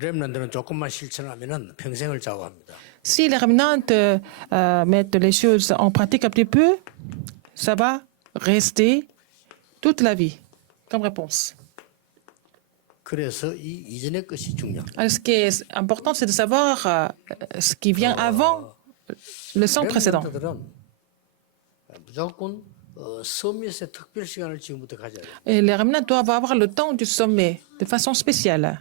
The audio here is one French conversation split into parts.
렘넌트는 조금만 실천하면은 평생을 좌우합니다. Si les remnants mettent les choses en pratique un petit peu, ça va rester toute la vie comme réponse. 그래서 이 이전의 것이 중요합니다. Alors, ce qui est important, c'est de savoir ce qui vient avant le sang précédent. 렘넌트들은 무조건 서밋의 특별 시간을 지금부터 가져야 돼요. Et les remnants doivent avoir le temps du sommet de façon spéciale.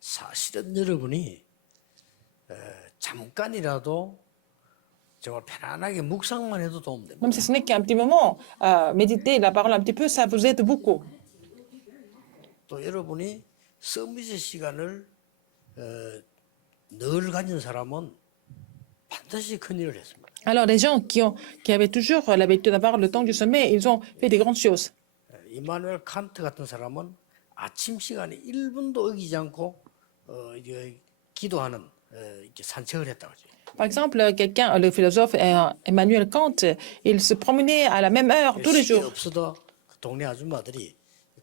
사실은 여러분이 잠깐이라도 정말 편안하게 묵상만 해도 도움됩니다. Même si ce n'est qu'un petit moment, méditer la parole un petit peu, ça vous aide beaucoup. 또 여러분이 서밋의 시간을 늘 가진 사람은 반드시 큰일을 했습니다. Alors, les gens qui avaient toujours l'habitude d'avoir le temps du sommet, ils ont fait des grandes choses. 이마누엘 칸트 같은 사람은 아침 시간에 1분도 어기지 않고 이제 기도하는 이렇게 산책을 했다고 하죠. Par exemple, quelqu'un, le philosophe Emmanuel Kant, il se promenait à la même heure tous les 시계 jours. 없어도 그 동네 아줌마들이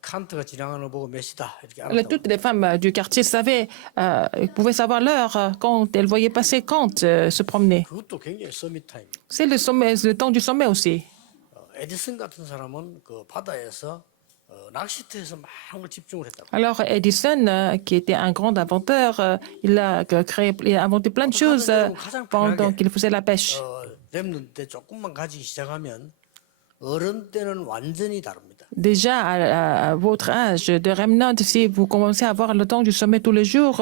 칸트가 지나가는 거 보고 몇 시다 이렇게 알았다고. Toutes les femmes du quartier pouvaient savoir l'heure quand elles voyaient passer Kant se promener. 그것도 굉장히 서밋 타임. C'est le sommet, le temps du sommet aussi. 에디슨 같은 사람은 그 바다에서 낚시터에서 많은 걸 집중을 했다고. Alors Edison, qui était un grand inventeur, il a inventé plein de choses pendant qu'il faisait la pêche. 렘넌트 때 조금만 가지기 시작하면 어른 때는 완전히 다릅니다. Déjà, à votre âge de remnant, si vous commencez à avoir le temps du sommet tous les jours,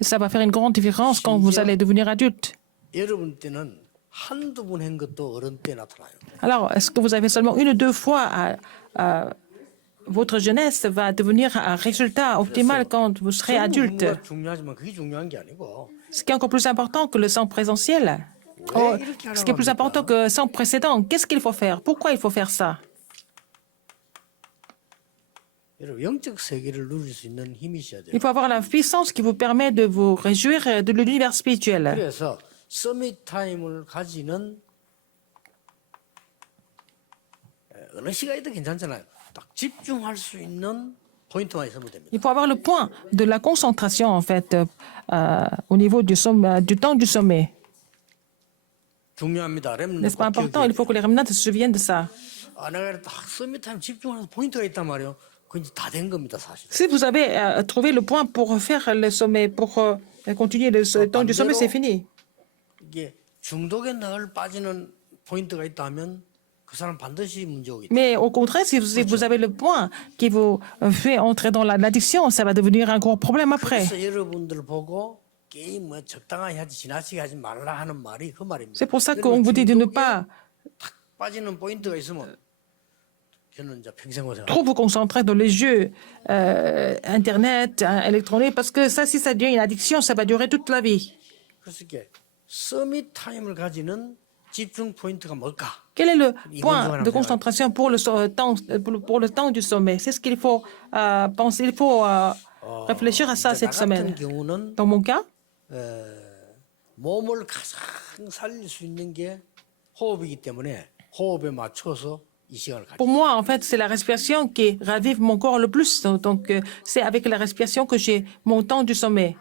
ça va faire une grande différence quand vous allez devenir adulte. 여러분 때는 한두 번 한 것도 어른 때 나타나요. Alors, est-ce que vous avez seulement une ou deux fois votre jeunesse va devenir un résultat optimal quand vous serez adulte? 전부가 중요하지만 그게 중요한 게 아니고 Ce qui est encore plus important que le sang présentiel, ce qui est plus important que le sang précédent, qu'est-ce qu'il faut faire? Pourquoi il faut faire ça? 여러분 영적 세계를 누릴 수 있는 힘이 있어야 돼요. Il faut avoir la puissance qui vous permet de vous réjouir de l'univers spirituel. 그래서 서밋 타임을 가지는 어느 시간이든 괜찮잖아요. 딱 집중할 수 있는 포인트만 있으면 됩니다. Il faut avoir le point de la concentration, en fait, au niveau du temps du sommet. 중요합니다. N'est-ce pas important? Il faut que les remnants se souviennent de ça. 내가 딱 서밋 타임 집중하는 포인트가 있단 말이에요. 그건 이제 다 된 겁니다, 사실. Si vous avez trouvé le point pour faire le sommet, pour continuer le temps du sommet, c'est fini. 이게 중독에 늘 빠지는 포인트가 있다면 그 사람 반드시 문제 오겠죠. Mais au contraire, si vous avez le point qui vous fait entrer dans l'addiction, ça va devenir un gros problème après. 그래서 여러분들 보고 게임 뭐 적당히 하지 지나치게 하지 말라 하는 말이 그 말입니다. C'est pour ça qu'on vous dit de ne pas 탁 빠지는 포인트가 있으면 저는 이제 평생 고생. trop vous concentrer dans les jeux Internet, électroniques, parce que ça, si ça devient une addiction, ça va durer toute la vie. 그래서 이게 서밋 타임을 가지는 집중 포인트가 뭘까? Quel est le point de concentration pour le temps du sommet? C'est ce qu'il faut penser, il faut réfléchir à ça cette semaine. 경우는 Dans mon cas, 몸을 가장 살릴 수 있는 게 호흡이기 때문에 호흡에 맞춰서 이 시간을 가지고. pour moi, en fait, c'est la respiration qui ravive mon corps le plus. Donc, c'est avec la respiration que j'ai mon temps du sommet.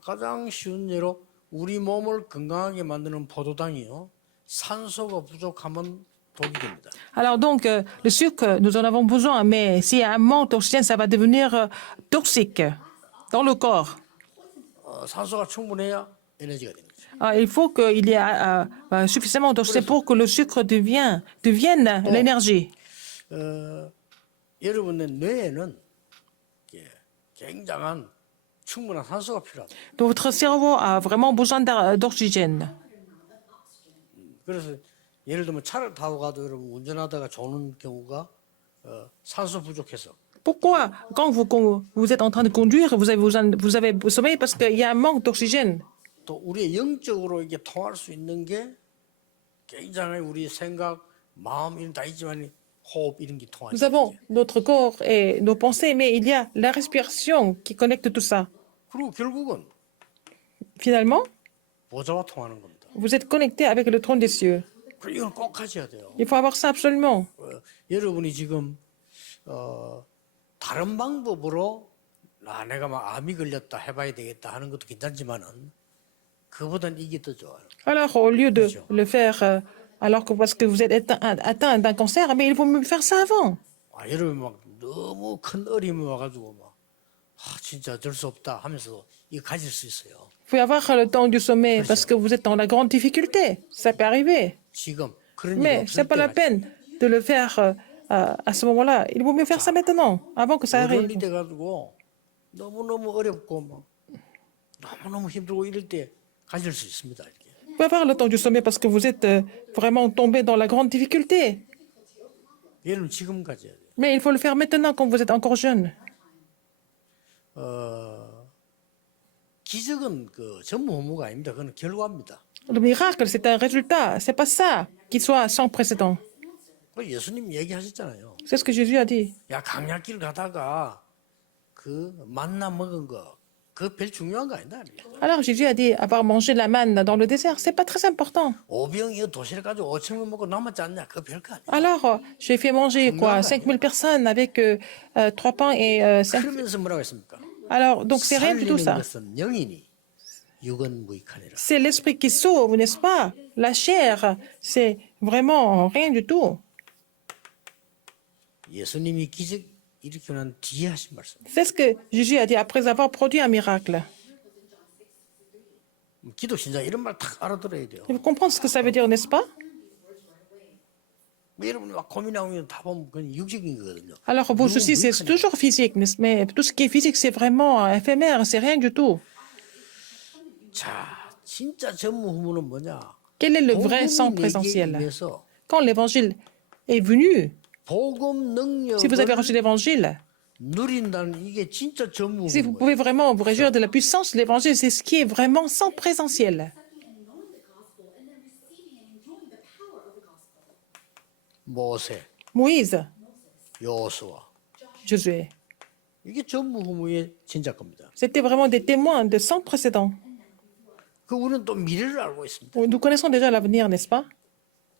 가장 쉬운 예로 우리 몸을 건강하게 만드는 포도당이요. 산소가 부족하면 독이 됩니다. Alors donc, le sucre, nous en avons besoin, mais s'il y a un manque d'oxygène, ça va devenir toxique dans le corps. 산소가 충분해야 에너지가 되는 거죠. Il faut qu'il y ait suffisamment d'oxygène pour que le sucre devienne l'énergie. 여러분의 뇌에는 굉장한 충분한 산소가 필요합니다. Donc, votre cerveau a vraiment besoin d'oxygène. 그래서 예를 들면 차를 타고 가도 여러분 운전하다가 조는 경우가 산소 부족해서. Pourquoi, quand vous êtes en train de conduire, vous avez sommeil parce qu'il y a un manque d'oxygène. 또 우리의 영적으로 이게 통할 수 있는 게 굉장히 우리 생각, 마음 이런 다 있지만 호흡 이런 게 통하죠. Nous avons notre corps et nos pensées, mais il y a la respiration qui connecte tout ça. 그리고 결국은 Finalement, 보좌와 통하는 겁니다. vous êtes connecté avec le trône des cieux. 이건 꼭 하셔야 돼요. Il faut avoir ça absolument. 여러분이 지금 다른 방법으로 내가 막 암이 걸렸다 해봐야 되겠다 하는 것도 괜찮지만은 그보단 이게 더 좋아요. Alors, au lieu de le faire alors que parce que vous êtes atteint d'un cancer, mais il vaut mieux faire ça avant. 여러분 막 너무 큰 어려움이 와가지고 막 진짜 어쩔 수 없다 하면서 이거 가질 수 있어요. Vous pouvez avoir le temps du sommet parce que vous êtes dans la grande difficulté. Ça peut arriver. 지금 그런 일이 Mais ce n'est 없을 pas la 때가 peine de le faire à ce moment-là. Il vaut mieux faire ça maintenant, avant que ça 어른이 arrive. 돼가지고 너무너무 어렵고 막 너무너무 힘들고 이럴 때 가질 수 있습니다. 이렇게. Vous pouvez avoir le temps du sommet parce que vous êtes vraiment tombé dans la grande difficulté. 얘는 지금 가져야 돼요. Mais il faut le faire maintenant quand vous êtes encore jeune. 기적은 그 전무후무가 아닙니다. 그건 결과입니다. Le miracle, c'est un résultat. C'est pas ça qui soit sans précédent. 그 예수님 얘기하셨잖아요. C'est ce que Jésus a dit. 야 강약길 가다가 그 만나 먹은 거 그 별 중요한 거 아니다. Alors Jésus a dit, avoir mangé la manne dans le désert, c'est pas très important. 오병이어 도시락 가지고 5천 명 먹고 남았지 않냐? 그 별거 아니야. Alors, j'ai fait manger quoi 5000 personnes avec 3 pains et 5. 그러면서 뭐라고 했습니까? Alors, donc c'est rien du tout 살리는 ça. 것은 영이니 육은 무익하니라. C'est l'esprit qui sauve, n'est-ce pas? La chair, c'est vraiment rien du tout. 예수님이 기적 일으키고 난 뒤에 하신 말씀. C'est ce que Jésus a dit après avoir produit un miracle. 기도 신자 이런 말 딱 알아들어야 돼요. Vous comprenez ce que ça veut dire, n'est-ce pas? 여러분이 막 고민하면 다 보면 그건 육적인 거거든요. Alors, vos soucis, c'est toujours physique, mais tout ce qui est physique, c'est vraiment éphémère, c'est rien du tout. 자, 진짜 전무후무는 뭐냐? Quel est le vrai sang 복음이 내게 présentiel? 임해서 Quand l'évangile est venu, 복음 si vous avez reçu 능력을 l'évangile, 누린다는 이게 진짜 si vous 전무후무예요. pouvez vraiment vous réjouir de la puissance de l'évangile, c'est ce qui est vraiment sans présentiel. 모세, Moïse, 여호수아 Josué, 이게 전무후무의 진짜 겁니다. c'était vraiment des témoins de sans précédent. 그 우리는 또 미래를 알고 있습니다. Nous connaissons déjà l'avenir, n'est-ce pas?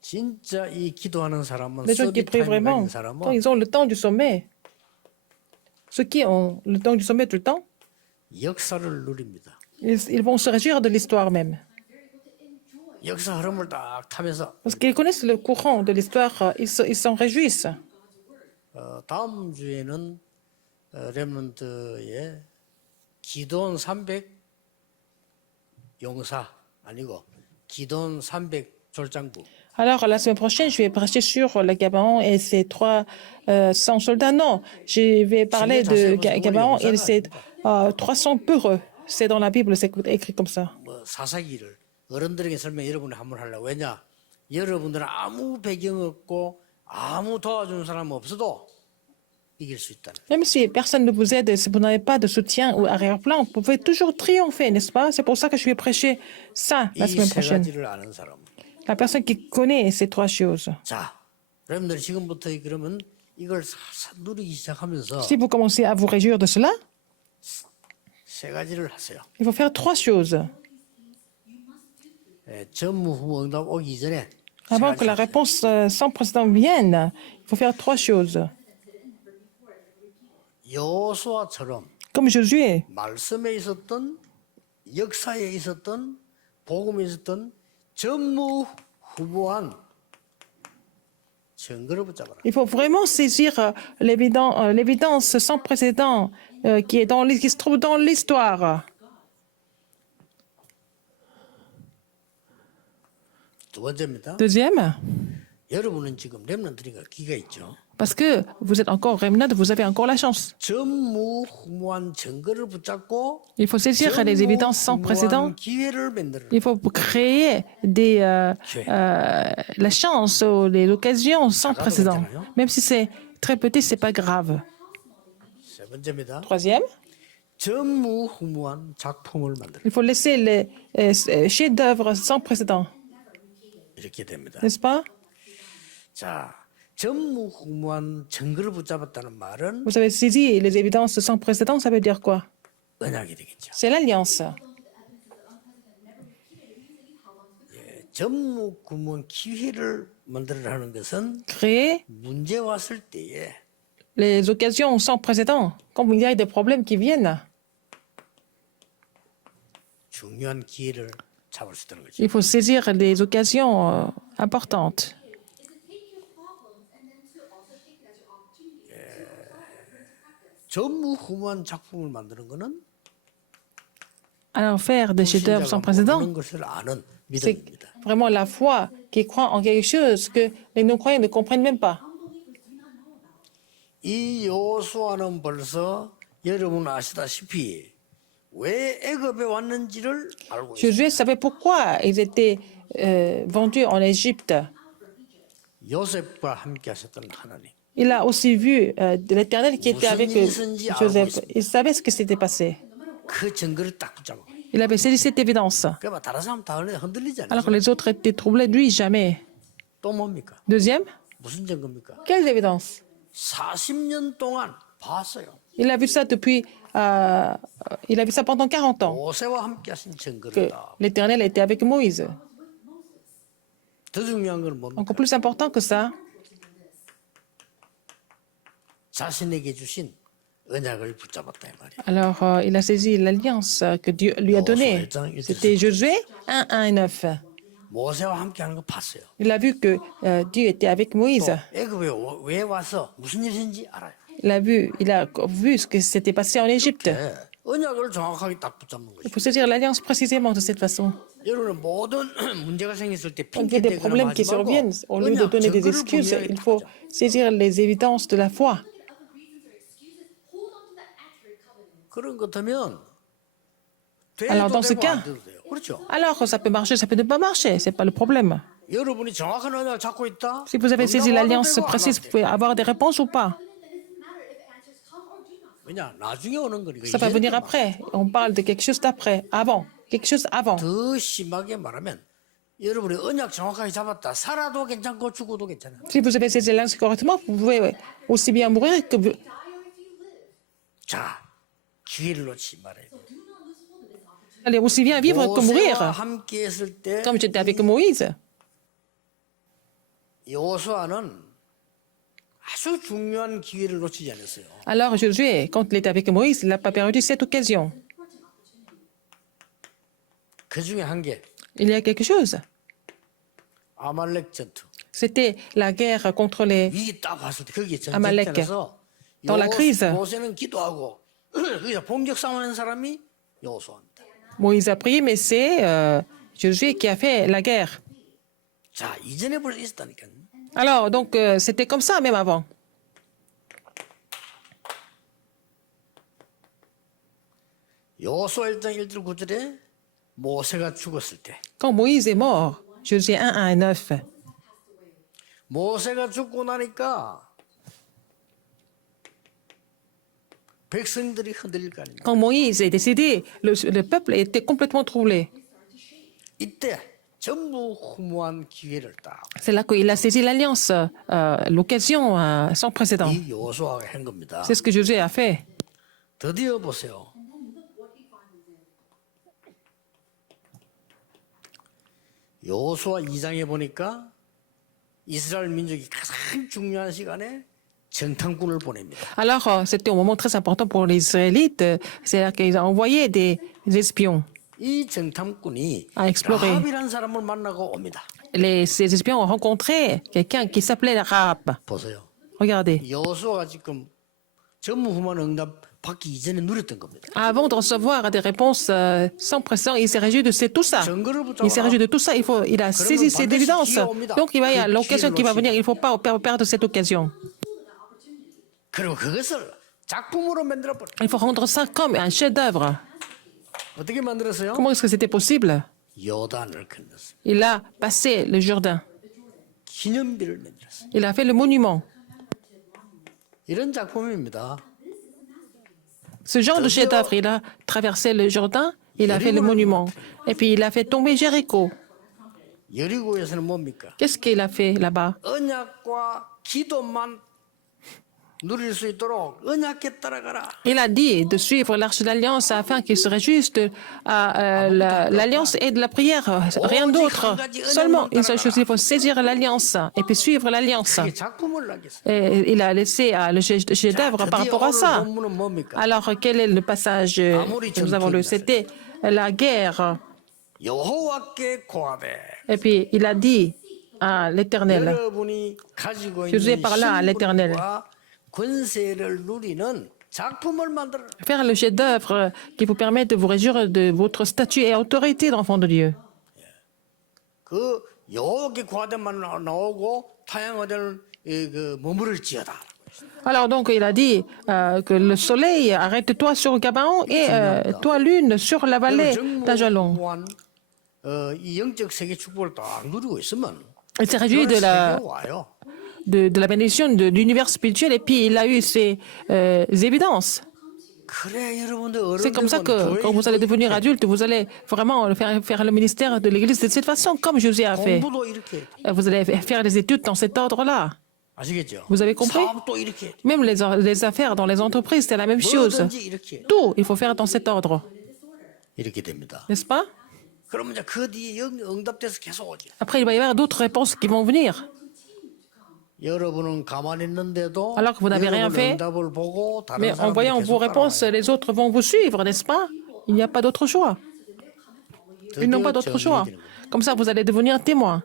진짜 이 기도하는 사람은 Les gens qui 서비 prient 타임 vraiment, 가진 quand 사람은 ils ont le temps du sommet, ceux qui ont le temps du sommet tout le temps, 역사를 누립니다. ils vont se réjouir de l'histoire même. 역사 흐름을 딱 타면서 Parce qu'ils connaissent le courant de l'histoire, ils s'en réjouissent. 다음 주에는 렘넌트의 기도원 300 용사 아니고 기도원 300 졸장부 Alors, la semaine prochaine, je vais prêcher sur le Gabaon et ses 300 soldats. Non, je vais parler de Gabaon et ses 300 peureux. C'est dans la Bible, c'est écrit comme ça. 뭐 사사기를 어른들에게 설명 여러분이 한번 하려고. 왜냐? 여러분들은 아무 배경 없고 아무 도와주는 사람 없어도 이길 수 있다는. Même si personne ne vous aide, si vous n'avez pas de soutien ou arrière-plan, vous pouvez toujours triompher, n'est-ce pas? C'est pour ça que je vais prêcher ça la semaine 이세 prochaine. 가지를 아는 사람. La personne qui connaît ces 3 choses. 자, 여러분들 지금부터 그러면 이걸 누리기 시작하면서 Si vous commencez à vous réjouir de cela, 세 가지를 하세요. il faut faire 3 choses. 전무후무 응답 오기 전에 세 Avant que 가지 la 하세요. réponse sans précédent vienne, il faut faire 3 choses. 여호수아처럼 Comme Josué, 말씀에 있었던 역사에 있었던 복음에 있었던 전무후무한 증거를 붙잡아라. il faut vraiment saisir l'évidence sans précédent qui se trouve dans l'histoire. 두 번째입니다. Deuxième, 여러분은 지금 렘넌트니까 기가 있죠. parce que vous êtes encore remnant, vous avez encore la chance. 전무후무한 증거를 붙잡고 Il faut saisir les évidences sans précédent. 전무후무한 기회를 만들어. Il faut créer la chance ou les occasions sans précédent. Même si c'est très petit, c'est pas grave. 세 번째입니다. Troisième, 전무후무한 작품을 만들어. il faut laisser les chefs-d'œuvre sans précédent, 이렇게 됩니다. n'est-ce pas? 자, 전무후무한 증거를 붙잡았다는 말은 Vous avez saisi les évidences sans précédent, ça veut dire quoi? 언약이 되겠죠. C'est l'alliance. 전무후무한 기회를 만들어라는 것은 Créer 문제 왔을 때에 les occasions sans précédent, quand il y a des problèmes qui viennent, 중요한 기회를 잡을 수 있다는 거죠. il faut saisir les occasions importantes. 전무후무한 작품을 만드는 거는 Alors faire des chefs-d'œuvre sans 불신자가 précédent, 모르는 것을 아는 c'est 믿음입니다. vraiment la foi qui croit en quelque chose que les non-croyants ne comprennent même pas. 이 여호수아는 벌써 여러분 아시다시피 왜 애굽에 왔는지를 알고 있어요. Josué savait pourquoi ils étaient vendus en Égypte. 요셉과 함께 하셨던 하나님. Il a aussi vu de l'Éternel qui était avec Joseph. Il savait ce qui s'était passé. 그 증거를 딱 붙잡아. Il avait saisi cette évidence. 그러면 다른 사람 다 흔들리지 않아요. Alors que les autres étaient troublés, lui, jamais. 또 뭡니까? Deuxième, 무슨 증거입니까? quelle évidence? 40년 동안 봤어요. Il a vu ça il a vu ça pendant 40 ans, 모세와 함께 하신 que 증거다. l'Éternel était avec Moïse. 더 중요한 건 뭡니까? Encore plus important que ça, 자신에게 주신 언약을 붙잡았다 이 말이에요. alors il a saisi l'alliance que Dieu lui a donnée. C'était Josué 1, 1 et 9. 모세와 함께 하는 거 봤어요. Il a vu que Dieu était avec Moïse. 또 애굽에 왜 와서 무슨 일인지 알아요. Il a vu ce qui s'était passé en Égypte. 네, 언약을 정확하게 딱 붙잡는 Il 거죠. faut saisir l'alliance précisément de cette façon. 여러분은 모든 문제가 생겼을 때 Quand il y a 핑계 des 대거나 problèmes qui 하지 말고 surviennent, au lieu de 언약 donner des 증거를 excuses, 분명히 il 딱 faut 붙잡아. saisir les évidences de la foi. 그런 것 같으면 Alors, 돼도 dans ce 되고 cas, 안 돼도 돼요. 그렇죠? Alors, ça peut marcher, ça peut ne pas marcher, c'est pas le problème. 여러분이 정확한 언약을 잡고 있다. Si vous avez saisi l'alliance précise, vous pouvez avoir des réponses ou pas. 왜냐 나중에 오는 거니까. Ça va venir après. On parle de quelque chose d'après, avant, quelque chose avant. 더 심하게 말하면 여러분이 언약 정확하게 잡았다. 살아도 괜찮고 죽어도 괜찮아. Si vous avez saisi l'alliance correctement, vous pouvez aussi bien mourir que vous... 자, 기회를 놓치지 말아야 돼. allez aussi bien vivre que mourir. 모세와 함께 했을 때 Comme j'étais avec Moïse. 여호수아는 아주 중요한 기회를 놓치지 않았어요. Alors Josué, quand il était avec Moïse, il n'a pas perdu cette occasion. 그 중에 한 게 Il y a quelque chose. 아말렉 전투. C'était la guerre contre les... 위기 딱 봤을 때 거기에 아말렉. 전쟁터에서 Dans la crise. 모세는 기도하고 거기서 본격 싸우는 사람이 여호수아입니다. Moïse a prié, mais c'est Josué qui a fait la guerre. 자, 이전에 벌써 있었다니까요. Alors, donc, c'était comme ça même avant. 여호수아 1장 1절 9절에 모세가 죽었을 때 Quand Moïse est mort, Josué 1, 1 et 9, 모세가 죽고 나니까 백성들이 흔들릴 거 아닙니까? quand Moïse est décédé, le peuple était complètement troublé. 이때 전무후무한 기회를 딱 이 C'est là qu'il a saisi l'alliance, l'occasion sans précédent. 여호수아가 한 겁니다. C'est ce que Josué a fait. 드디어 보세요. 여호수아 2장에 보니까 이스라엘 민족이 가장 중요한 시간에 정탐꾼을 보냅니다. Alors, c'était un moment très important pour les Israélites. C'est-à-dire qu'ils ont envoyé des espions. 이 정탐꾼이 아, explorer. 라합이라는 사람을 만나고 옵니다. Ces espions ont rencontré quelqu'un qui s'appelait Rahab. 보세요. Regardez. 여호수아가 지금 전무후무한 응답 받기 이전에 누렸던 겁니다. Avant de recevoir des réponses sans pression, il s'est réjoui de tout ça. 증거를 Il s'est 붙잡아. réjoui de tout ça. Il a saisi cette évidence. Donc, il va y avoir l'occasion qui va venir. Il ne faut pas perdre cette occasion. 그리고 그것을 작품으로 만들어 버려. Il faut rendre ça comme un chef-d'œuvre. 어떻게 만들었어요? Comment est-ce que c'était possible? 요단을 건넜어요. Il a passé le Jourdain. 기념비를 만들었어요. Il a fait le monument. 이런 작품입니다. Ce genre de chef-d'œuvre, il a traversé le Jourdain, il a fait le monument. Et puis, il a fait tomber Jéricho. 여리고에서는 뭡니까? Qu'est-ce qu'il a fait là-bas? 언약과 기도만 누릴 수 있도록 언약에 따라가라. Il a dit de suivre l'arche de l'alliance afin qu'il serait juste à l'alliance et de la prière, rien d'autre. Seulement une seule chose, il faut saisir l'alliance et puis suivre l'alliance. 그게 작품을 하겠어요. Et il a laissé le chef-d'œuvre par rapport à ça. 본문은 뭡니까? Alors, quel est le passage que nous avons lu? C'était la guerre. 여호와께 고하되 Et puis, il a dit à l'Éternel, 여러분이 가지고 Josué 있는 parla à l'Éternel. 신분과 권세를 누리는 작품을 만들어라. faire le chef-d'œuvre qui vous permet de vous réjouir de votre statut et autorité d'enfant de Dieu. 그 여호와께 고하되만 나오고 타양어대는 그 머무를지어다. Alors donc il a dit que le soleil arrête-toi sur Gabaon et toi lune sur la vallée d'Ajalon. 정무한 이 영적 세계 축복을 딱 누리고 있으면 Il s'est réjoui de la, 와요. de la bénédiction de l'univers spirituel et puis il a eu ses évidences. 그래 여러분들 C'est comme ça que quand vous allez devenir adulte, vous allez vraiment faire le ministère de l'Église de cette façon, comme Josué a fait. 공부도 이렇게 해야 돼. Vous allez faire des études dans cet ordre-là. 아시겠죠? Vous avez compris? 사업도 이렇게 해야 돼. Même les affaires dans les entreprises, c'est la même chose. 뭐든지 이렇게 해야 돼. Tout, il faut faire dans cet ordre, 이렇게 됩니다. n'est-ce pas? 그러면 이제 그 뒤에 응답돼서 계속 오지. Après, il va y avoir d'autres réponses qui vont venir. 여러분은 가만히 있는데도 Alors que vous n'avez rien 여러분 fait, 응답을 보고 다른 Mais en 사람들이 voyant vos 계속 réponses, 따라와요. les autres vont vous suivre, n'est-ce pas? Il n'y a pas d'autre choix. Ils n'ont pas d'autre choix. Comme ça, vous allez devenir témoin.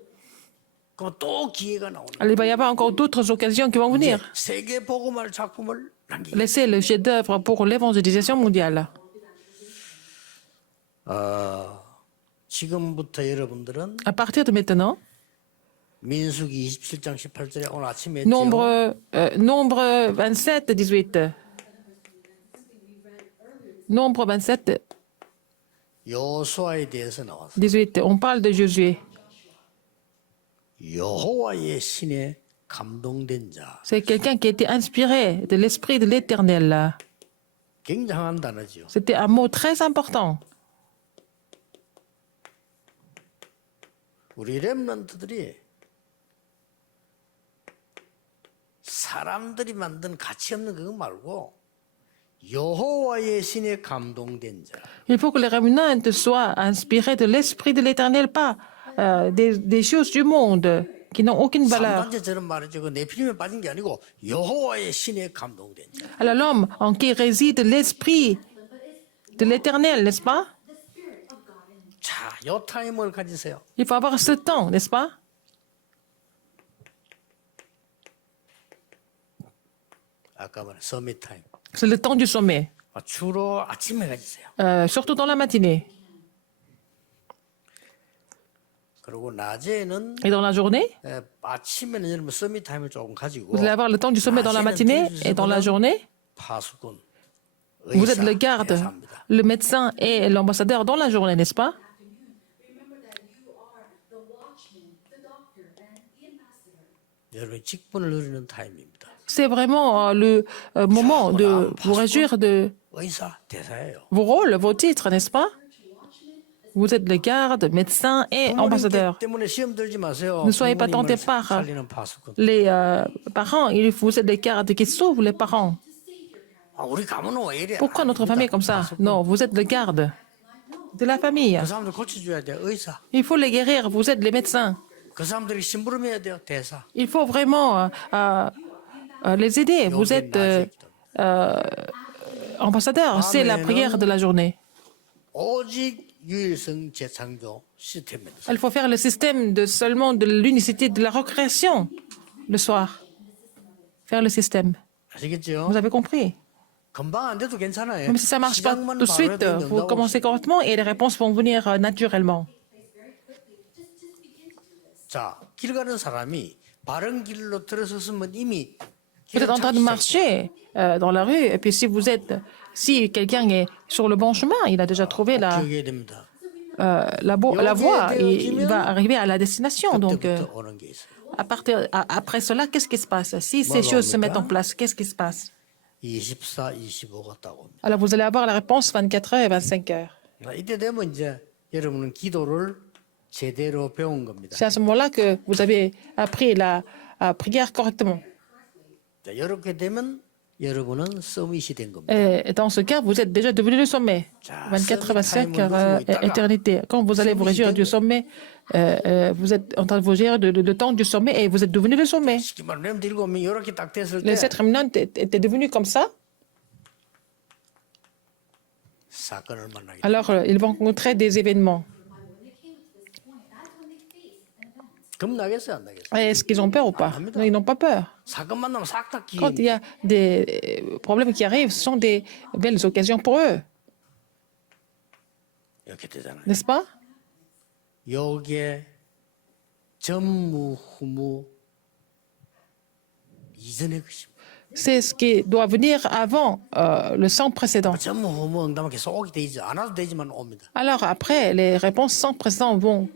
그럼 또 기회가 나오는. Alors, il va y avoir encore d'autres occasions qui vont venir. 세계 복음할 작품을 남기. Laissez le chef-d'œuvre pour l'évangélisation mondiale. 지금부터 여러분들은 À partir de maintenant, 민수기 27장 18절에 오늘 아침에 nombre 27, 18. Nombre 27, 여호수아에 대해서 나왔어. 18. On parle de Josué. 여호와의 신에 감동된 자. C'est quelqu'un qui a été inspiré de l'Esprit de l'Éternel. 굉장한 단어죠. C'était un mot très important. 우리 렘넌트들이 사람들이 만든 가치 없는 그거 말고 여호와의 신에 감동된 자. Il faut que les rémunantes soient inspirés de l'Esprit de l'Éternel, pas des choses du monde qui n'ont aucune valeur. 삼단체처럼 말이죠. 그 네피림에 빠진 게 아니고 여호와의 신에 감동된 자. Alors l'homme en qui réside l'Esprit de l'Éternel, n'est-ce pas? 자, 요 타임을 가지세요. Il faut avoir ce temps, n'est-ce pas? 아까 말한 서밋 타임. C'est le temps du sommet, 주로 아침에 가지세요. surtout dans la matinée. 그리고 낮에는 Et dans la journée, 아침에는 여러분 서밋 타임을 조금 가지고 vous allez avoir le temps du sommet dans la matinée et dans la journée, 파수꾼, vous êtes 의사, le garde, 대사입니다. le médecin et l'ambassadeur dans la journée, n'est-ce pas? 여러분 직분을 누리는 타임입니다. C'est vraiment le moment de vous réjouir de 의사, 대사예요. vos rôles, vos titres, n'est-ce pas? Vous êtes le garde, médecin et ambassadeur. 부모님 때문에 시험 들지 마세요. Ne soyez pas 부모님을 tentés par 살리는 파수꾼. les parents. Vous êtes les gardes qui sauvent les parents. 아, 우리 가문은 왜 이래? Pourquoi notre famille est comme ça? Non, vous êtes le garde de la famille. 그 사람들 고쳐줘야 돼. 의사. Il faut les guérir. Vous êtes les médecins. 그 사람들이 심부름해야 돼요. 대사. Il faut vraiment les aider. Vous êtes ambassadeur. C'est la prière de la journée. 오직 유일성 재창조 시스템입니다. Il faut faire le système de seulement de l'unicité de la recréation le soir. Faire le système. 아시겠죠? Vous avez compris? 금방 안 돼도 괜찮아요. Même si ça ne marche pas 시작만 tout de 바로 suite, 해도 된다고 vous commencez correctement et les réponses vont venir naturellement. 자, 길 가는 사람이 바른 길로 들어섰으면 이미 Vous êtes en train de marcher dans la rue, et puis si quelqu'un est sur le bon chemin, il a déjà trouvé 기억해야 됩니다. la voie, et il va arriver à la destination. Donc, 그때부터 오는 게 있어요. après cela, qu'est-ce qui se passe? Si ces choses se mettent en place, qu'est-ce qui se passe? 24, 25가 딱 옵니다. Alors, vous allez avoir la réponse 24 heures et 25 heures. 이때 되면 이제 여러분은 기도를 제대로 배운 겁니다. C'est à ce moment-là que vous avez appris la prière correctement. 자, 이렇게 되면 여러분은 서밋이 된 겁니다. Et dans ce cas, vous êtes déjà devenu le sommet. 24, 25 heures, éternité. Quand vous allez vous réjouir du sommet, vous êtes en train de vous réjouir le temps du sommet et vous êtes devenu le sommet. 쉽게 말하면 렘들 7명이 이렇게 딱 됐을 때 Les 7 remnants étaient devenus comme ça. 사건을 만나게. Alors, ils vont rencontrer des événements. 겁나겠어요, 안 나겠어요? Est-ce qu'ils ont peur ou pas? Non, ils n'ont pas peur. 사건 만나면 싹다 Quand il y a des problèmes qui arrivent, ce sont des belles occasions pour eux, 이렇게 되잖아요. n'est-ce pas? 여기에 전무후무 이전의 것입니다. C'est ce qui doit venir avant le sans précédent. 전무후무 응답은 계속 오게 되지 안 와도 되지만 옵니다. Alors après, les réponses sans précédent vont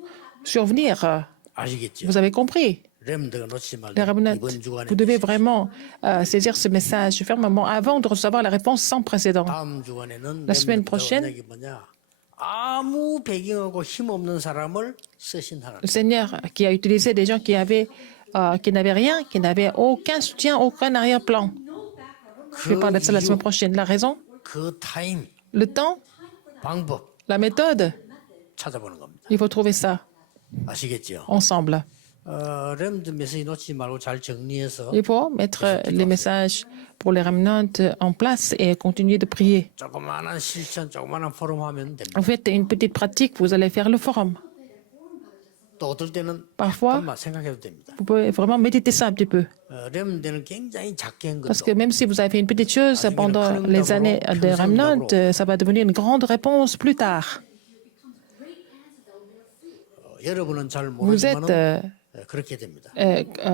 survenir. 아시겠죠? Vous avez compris? 렘드가 놓치지 말고 Les remnants, 이번 주간에 vous devez vraiment saisir ce message fermement avant de recevoir la réponse sans précédent. 다음 주간에는 La semaine 렘드가 prochaine, 언약이 뭐냐? 아무 배경하고 힘없는 사람을 쓰신 하나님. Le Seigneur qui a utilisé des gens qui n'avaient rien, qui n'avaient aucun soutien, aucun arrière-plan. Je vais parler de ça la semaine prochaine. La raison, 그 타임, le temps, 방법 la méthode, 찾아보는 겁니다. il faut trouver ça 아시겠죠? ensemble. 렘드 메시지 놓치지 말고 잘 정리해서 Il faut mettre les messages pour les remnants en place et continuer de prier. 조그마한 실천, 조그마한 포럼 하면 됩니다. Vous faites une petite pratique, vous allez faire le forum. 또 어떨 때는 Parfois, 잠깐만 생각해도 됩니다. vous pouvez vraiment méditer ça un petit peu. 렘드는 굉장히 작게 한 Parce 것도 que même si vous avez fait une petite chose pendant les années de remnant, ça va devenir une grande réponse plus tard. 여러분은 잘 Vous êtes 모르지만 그렇게 됩니다.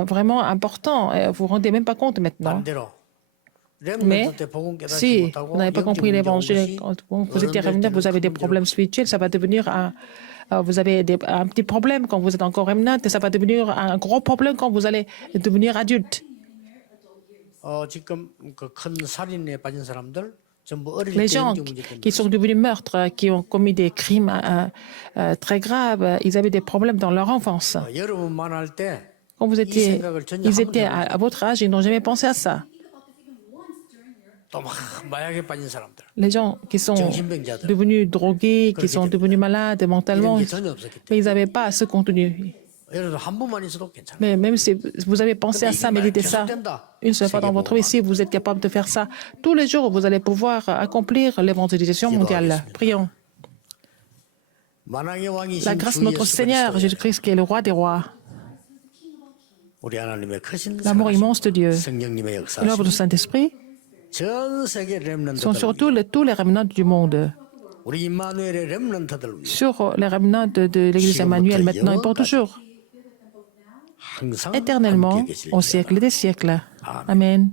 vraiment important. Vous vous rendez même pas compte maintenant. 반대로 Mais 렘드한테 복음 깨닫지 si 못하고 vous n'avez pas compris l'évangile, quand vous étiez remnant, vous avez des problèmes spirituels, ça va devenir vous avez un petit problème quand vous êtes encore remnant et ça va devenir un gros problème quand vous allez devenir adulte. 지금 그 큰 살인에 빠진 사람들 전부 어릴 Les 때 gens 영적 문제 때문에 qui sont devenus meurtres, qui ont commis des crimes très graves, ils avaient des problèmes dans leur enfance. 여러분만 할 때 Quand ils étaient à votre âge, ils n'ont jamais pensé à ça. 또 막 마약에 빠진 사람들 Les gens qui sont 정신병자들 devenus drogués, qui sont devenus malades mentalement, 이런 게 전혀 없었기 때문에 mais ils n'avaient pas ce contenu. 여러분 한 번만 있어도 괜찮아요. Mais même si vous avez pensé à ça, méditez ça une seule fois dans votre vie, si vous êtes capable de faire ça tous les jours, vous allez pouvoir accomplir l'évangélisation mondiale. Prions. 만왕의 왕이신 La grâce de 주 notre 예수 Seigneur 그리스도의 Jésus-Christ, qui est le roi des rois, 우리 하나님의 크신 l'amour immense de Dieu, 성령님의 l'œuvre du 역사하심 Saint-Esprit, 전 세계 sont 렘넌트들 sur tous les remnants du monde, 우리 임마누엘의 렘넌트들 위해 sur les remnants de l'Église Emmanuel maintenant et pour toujours, 항상 éternellement, 함께 계실지어다. au siècle des siècles. Amen.